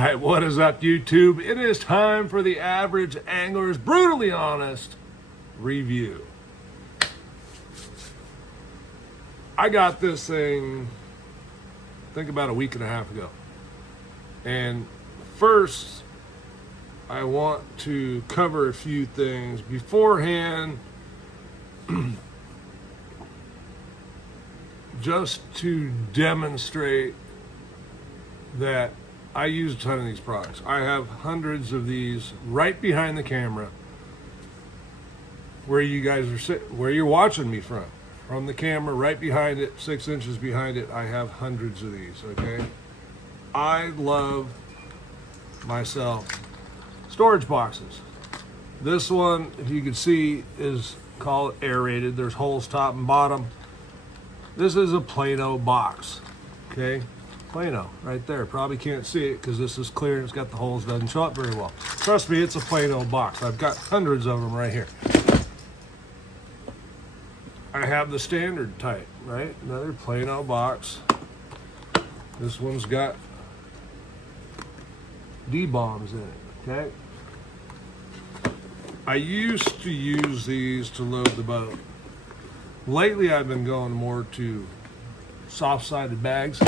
right, what is up, YouTube? It is time for the Average Angler's Brutally Honest Review. I got this thing, I think about a week and a half ago. And first, I want to cover a few things beforehand, just to demonstrate that I use a ton of these products. I have hundreds of these right behind the camera where you guys are sitting, where you're watching me from the camera, right behind it, 6 inches behind it. I have hundreds of these, okay? I love myself storage boxes. This one, if you can see, is called aerated. There's holes top and bottom. This is a Plano box, okay? Plano, right there. Probably can't see it because this is clear and it's got the holes, doesn't show up very well. Trust me, it's a Plano box. I've got hundreds of them right here. I have the standard type, right? Another Plano box. This one's got D-bombs in it, okay? I used to use these to load the boat. Lately, I've been going more to soft-sided bags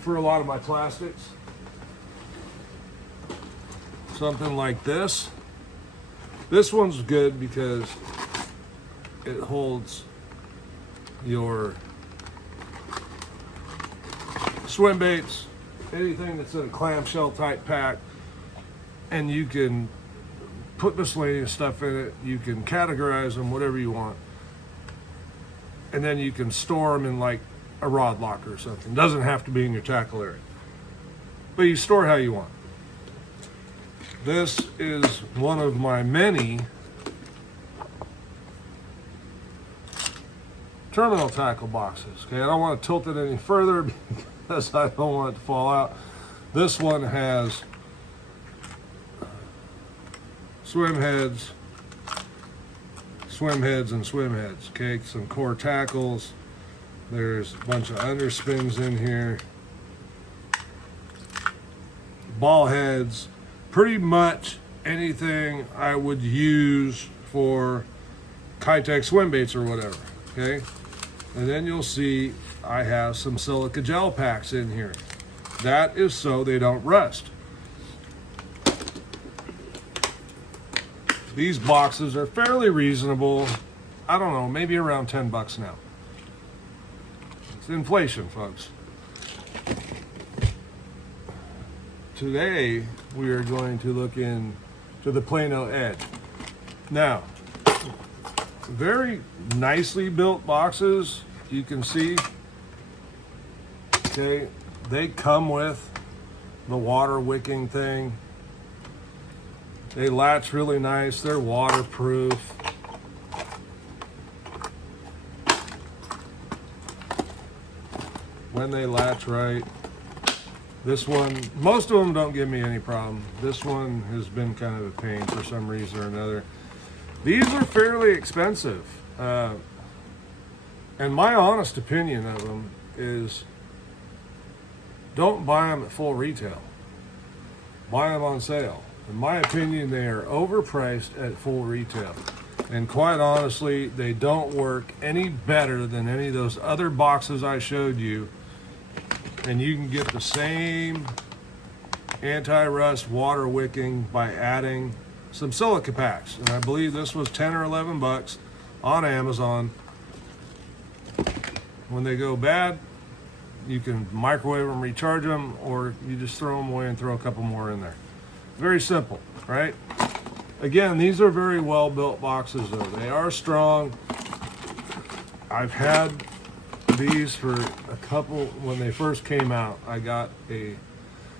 for a lot of my plastics. Something like this. This one's good because it holds your swim baits, anything that's in a clamshell type pack, and you can put miscellaneous stuff in it. You can categorize them, whatever you want, and then you can store them in like a rod locker or something. Doesn't have to be in your tackle area, but you store how you want. This is one of my many terminal tackle boxes. Okay, I don't want to tilt it any further because I don't want it to fall out. This one has swim heads, and swim heads. Okay, some core tackles. There's a bunch of underspins in here, ball heads, pretty much anything I would use for Kitech swim baits or whatever, okay? And then you'll see I have some silica gel packs in here. That is so they don't rust. These boxes are fairly reasonable. I don't know, maybe around 10 bucks now. It's inflation, folks. Today, we are going to look into the Plano Edge. Now, very nicely built boxes, you can see. Okay, they come with the water wicking thing. They latch really nice, they're waterproof. When they latch right. This one, most of them don't give me any problem. This one has been kind of a pain for some reason or another. These are fairly expensive. And my honest opinion of them is don't buy them at full retail. Buy them on sale. In my opinion, they are overpriced at full retail. And quite honestly, they don't work any better than any of those other boxes I showed you. And you can get the same anti-rust water wicking by adding some silica packs. And I believe this was 10 or 11 bucks on Amazon. When they go bad, you can microwave them, recharge them, or you just throw them away and throw a couple more in there. Very simple, right? Again, these are very well built boxes though. They are strong. I've had these for a couple, when they first came out. I got I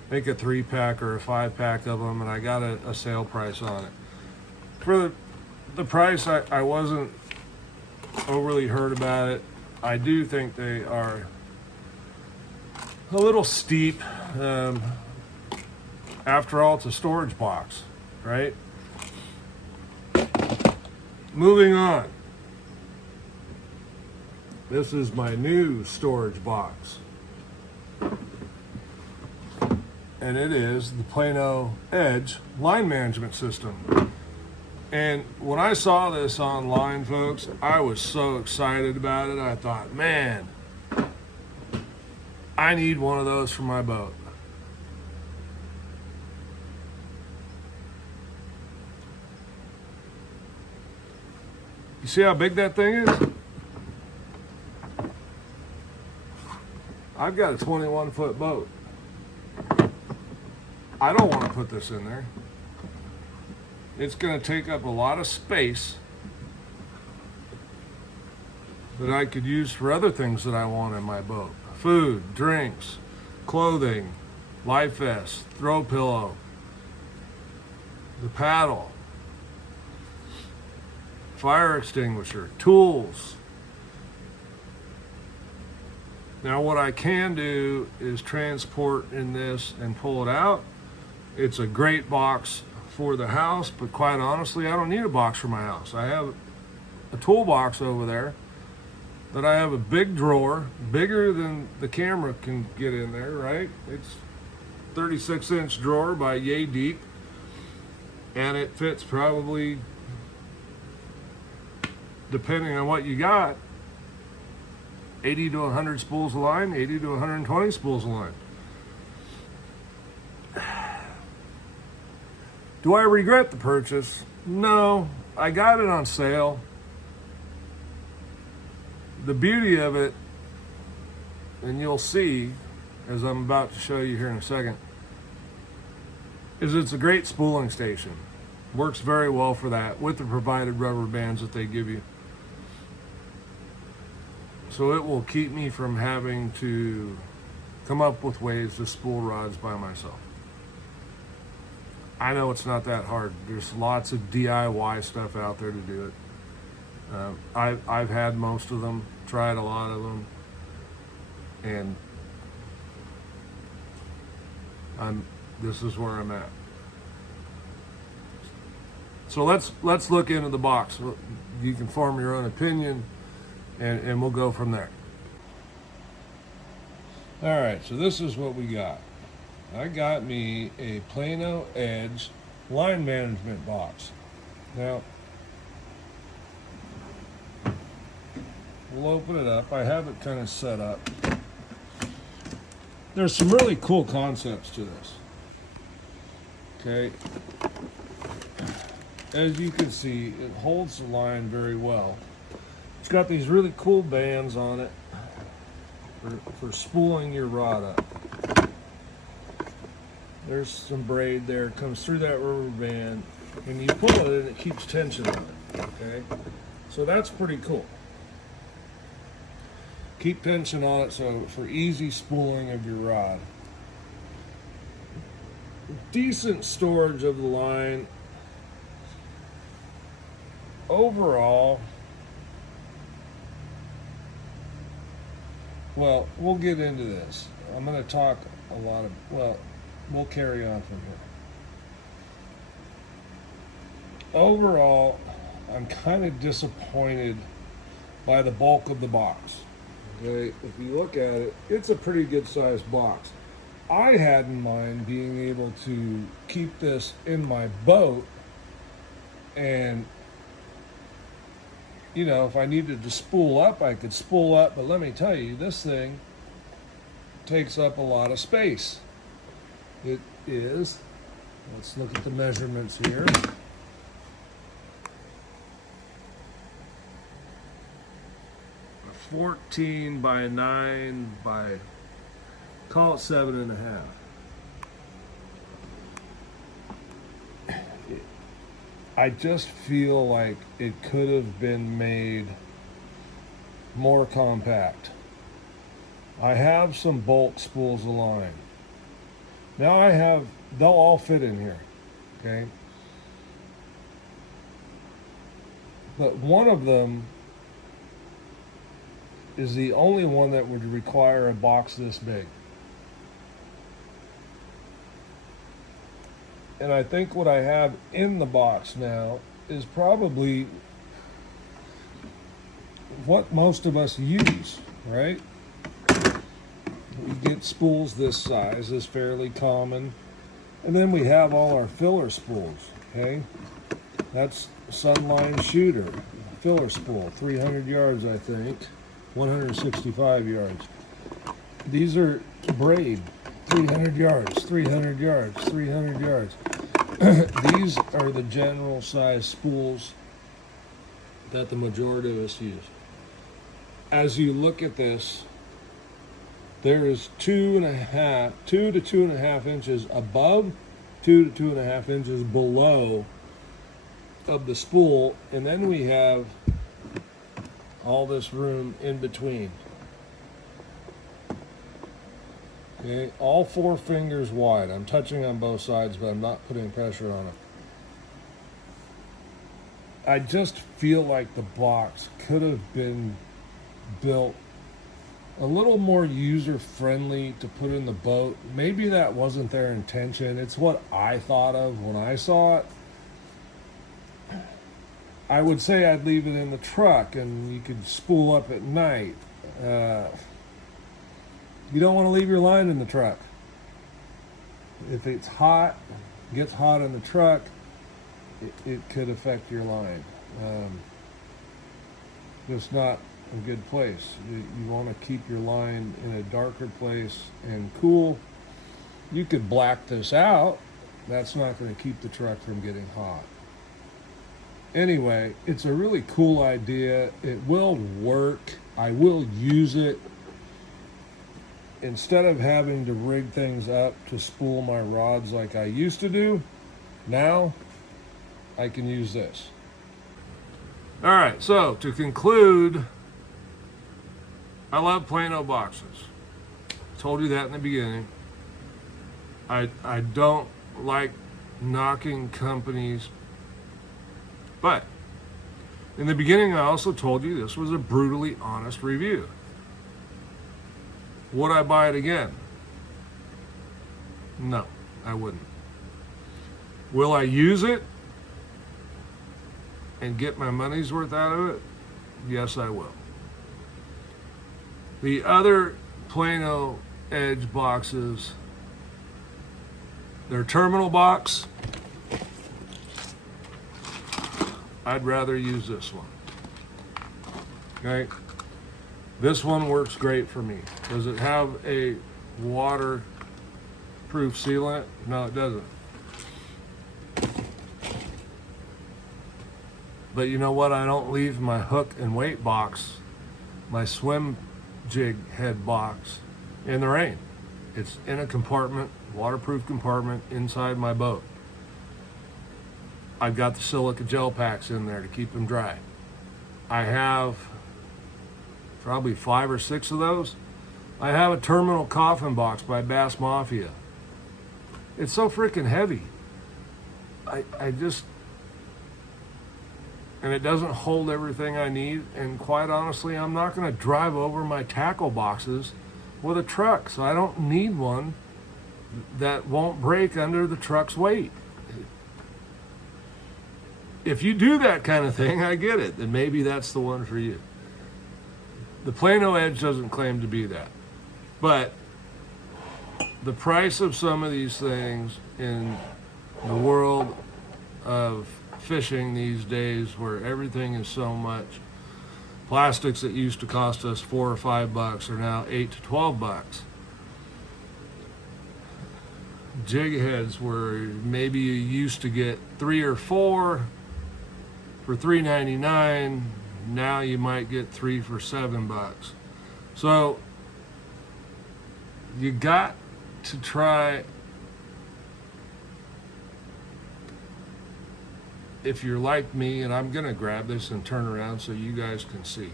think a 3-pack or a 5-pack of them, and I got a sale price on it. For the price, I wasn't overly hurt about it. I do think they are a little steep. After all, it's a storage box, right? Moving on. This is my new storage box. and it is the Plano Edge line management system. And when I saw this online, folks, I was so excited about it. I thought, man, I need one of those for my boat. You see how big that thing is? I've got a 21-foot boat. I don't want to put this in there. It's going to take up a lot of space that I could use for other things that I want in my boat. Food, drinks, clothing, life vest, throw pillow, the paddle, fire extinguisher, tools. Now what I can do is transport in this and pull it out. It's a great box for the house, but quite honestly, I don't need a box for my house. I have a toolbox over there that I have a big drawer, bigger than the camera can get in there, right? It's 36-inch drawer by yay deep, and it fits probably, depending on what you got, 80 to 100 spools of line, 80 to 120 spools of line. Do I regret the purchase? No, I got it on sale. The beauty of it, and you'll see, as I'm about to show you here in a second, is it's a great spooling station. Works very well for that with the provided rubber bands that they give you. So it will keep me from having to come up with ways to spool rods by myself. I know it's not that hard. There's lots of DIY stuff out there to do it. I've had most of them, tried a lot of them, and this is where I'm at. So let's look into the box. You can form your own opinion, and we'll go from there. All right, so this is what we got. I got me a Plano Edge line management box. Now, we'll open it up. I have it kind of set up. There's some really cool concepts to this. Okay. As you can see, it holds the line very well. It's got these really cool bands on it for spooling your rod up. There's some braid there, it comes through that rubber band, and you pull it and it keeps tension on it, okay? So that's pretty cool. Keep tension on it so for easy spooling of your rod. Decent storage of the line. Overall, well, we'll get into this. I'm going to talk a lot of, well, we'll carry on from here. Overall, I'm kind of disappointed by the bulk of the box. Okay, if you look at it, it's a pretty good sized box. I had in mind being able to keep this in my boat, and you know, if I needed to spool up, I could spool up, but let me tell you, this thing takes up a lot of space. It is, let's look at the measurements here. A 14 by 9 by, call it 7.5. I just feel like it could have been made more compact. I have some bulk spools of line. Now they'll all fit in here, okay? But one of them is the only one that would require a box this big. And I think what I have in the box now is probably what most of us use, right? we get spools this size is fairly common. And then we have all our filler spools, okay? That's Sunline Shooter, filler spool, 300 yards, I think, 165 yards. These are braid, 300 yards, 300 yards, 300 yards. These are the general size spools that the majority of us use. As you look at this, there is 2 to 2.5 inches above, 2 to 2.5 inches below of the spool, and then we have all this room in between. Okay, all 4 fingers wide. I'm touching on both sides, but I'm not putting pressure on it. I just feel like the box could have been built a little more user-friendly to put in the boat. Maybe that wasn't their intention. It's what I thought of when I saw it. I would say I'd leave it in the truck and you could spool up at night. You don't want to leave your line in the truck. If it's hot, gets hot in the truck, it could affect your line. It's not a good place. You want to keep your line in a darker place and cool. You could black this out. That's not going to keep the truck from getting hot. Anyway, it's a really cool idea. It will work. I will use it. Instead of having to rig things up to spool my rods like I used to do, now I can use this. All right, so to conclude, I love Plano boxes. Told you that in the beginning. I don't like knocking companies, but in the beginning I also told you this was a brutally honest review. Would I buy it again? No, I wouldn't. Will I use it and get my money's worth out of it? Yes, I will. The other Plano Edge boxes, their terminal box, I'd rather use this one. Okay? This one works great for me. Does it have a waterproof sealant? No, it doesn't. But you know what? I don't leave my hook and weight box, my swim jig head box, in the rain. It's in a compartment, waterproof compartment inside my boat. I've got the silica gel packs in there to keep them dry. I have probably 5 or 6 of those. I have a terminal coffin box by Bass Mafia. It's so freaking heavy. I just, and it doesn't hold everything I need. And quite honestly, I'm not going to drive over my tackle boxes with a truck, so I don't need one that won't break under the truck's weight. If you do that kind of thing, I get it. Then maybe that's the one for you. The Plano Edge doesn't claim to be that. But the price of some of these things in the world of fishing these days, where everything is so much, plastics that used to cost us $4 or $5 are now $8 to $12. Jig heads where maybe you used to get 3 or 4 for $3.99, now you might get 3 for $7. So you got to try, if you're like me, and I'm gonna grab this and turn around so you guys can see.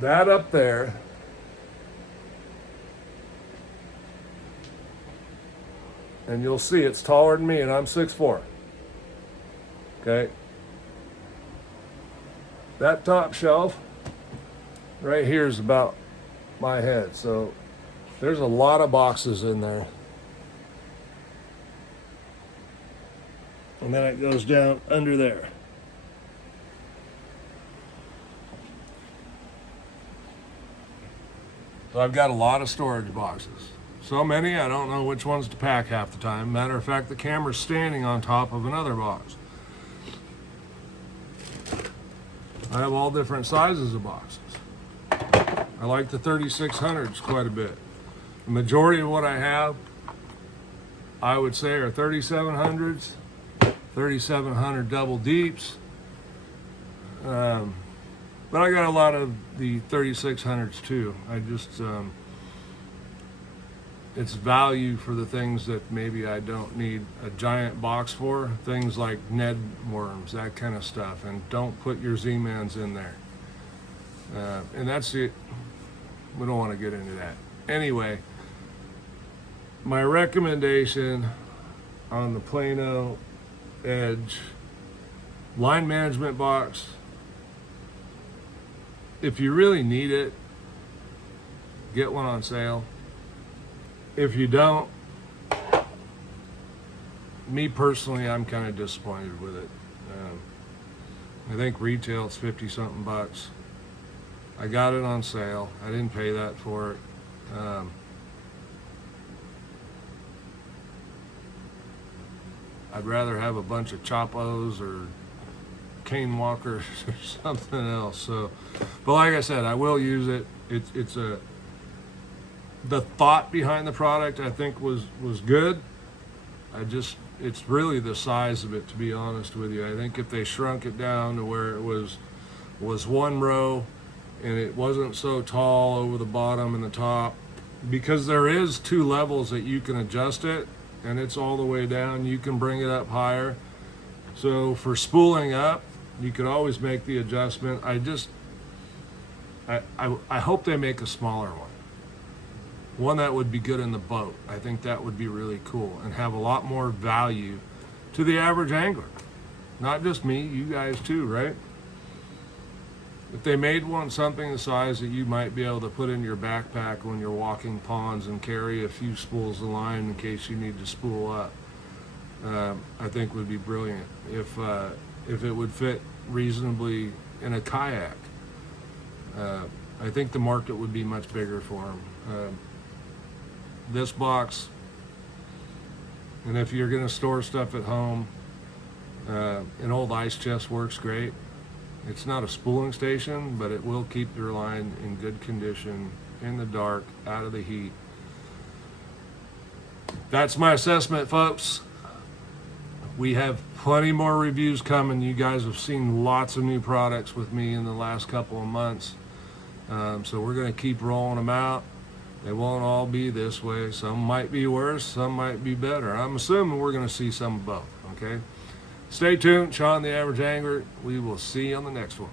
That up there and you'll see it's taller than me, and I'm 6'4". Okay. That top shelf right here is about my head, so there's a lot of boxes in there. And then it goes down under there. So I've got a lot of storage boxes. So many, I don't know which ones to pack half the time. Matter of fact, the camera's standing on top of another box. I have all different sizes of boxes. I like the 3600s quite a bit. The majority of what I have, I would say, are 3700s, 3700 double deeps. But I got a lot of the 3600s too. I just, it's value for the things that maybe I don't need a giant box for. Things like Ned worms, that kind of stuff. And don't put your Z-Mans in there. And that's it. We don't want to get into that. Anyway, my recommendation on the Plano Edge line management box, if you really need it, get one on sale. If you don't, me personally, I'm kind of disappointed with it. I think retail is 50 something bucks. I got it on sale. I didn't pay that for it. I'd rather have a bunch of Chopos or cane walkers or something else. So, but like I said, I will use it. It's the thought behind the product, I think, was good. It's really the size of it, to be honest with you. I think if they shrunk it down to where it was one row and it wasn't so tall over the bottom and the top, because there is 2 levels that you can adjust it, and it's all the way down. You can bring it up higher. So for spooling up, you could always make the adjustment. I hope they make a smaller one that would be good in the boat. I think that would be really cool and have a lot more value to the average angler. Not just me, you guys too, right? If they made one something the size that you might be able to put in your backpack when you're walking ponds and carry a few spools of line in case you need to spool up, I think would be brilliant. If it would fit reasonably in a kayak, I think the market would be much bigger for them. This box, and if you're going to store stuff at home, an old ice chest works great. It's not a spooling station, but it will keep your line in good condition, in the dark, out of the heat. That's my assessment, folks. We have plenty more reviews coming. You guys have seen lots of new products with me in the last couple of months. So we're going to keep rolling them out. They won't all be this way. Some might be worse, some might be better. I'm assuming we're going to see some of both, okay? Stay tuned, Sean the Average Angler. We will see you on the next one.